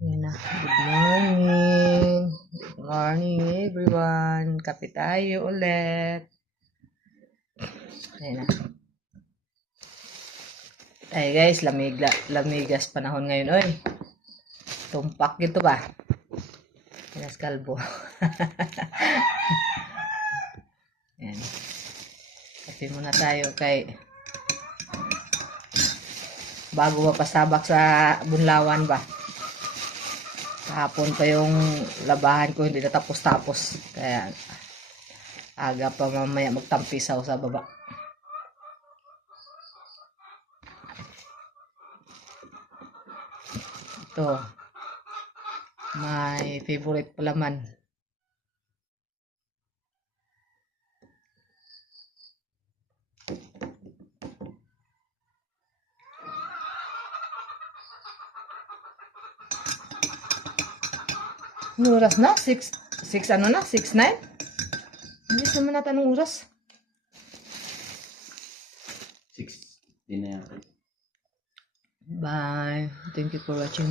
Yan na. Good morning. Good morning everyone. Kape tayo ulit. Yan na. Ay guys, lamigas panahon ngayon. Oy. Tumpak ito ba? Pinas kalbo. Yan. Kape muna tayo kay bago mapasabak sa bunlawan ba. Kahapon pa yung labahan ko, hindi natapos-tapos. Kaya aga pa mamaya magtampisaw sa baba. Ito. My favorite palaman. Ano oras na? 6 ano na? 6:09? Hindi naman natin anong oras. 6 din na yata. Bye. Thank you for watching.